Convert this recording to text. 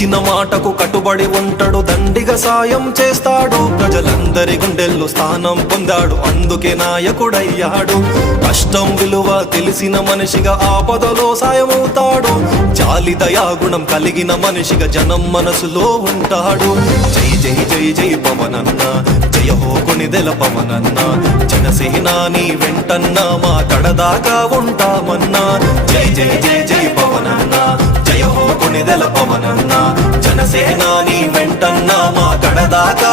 ఇచ్చిన మాటకు కట్టుబడి ఉంటాడు, దండిగా సాయం చేస్తాడు. ప్రజలందరి గుండెల్లో స్థానం పొందాడు, అందుకే నాయకుడయ్యాడు. కష్టం విలువ తెలిసిన మనిషిగా ఆపదలో సాయమవుతాడు. జాలి దయాగుణం కలిగిన మనిషిగా జనం మనసులో ఉంటాడు. జై జై జై జై పవనన్న, జయ హో కొనిదెల పవనన్న. జనసేన నీ వెంటన్నా, మా కడదాకా ఉంటామన్నా. జై జై జై జై పవనన్న, జయ హో కొనిదెల పవనన్న. జనసేన నీ వెంటన్నా, మా కడదాకా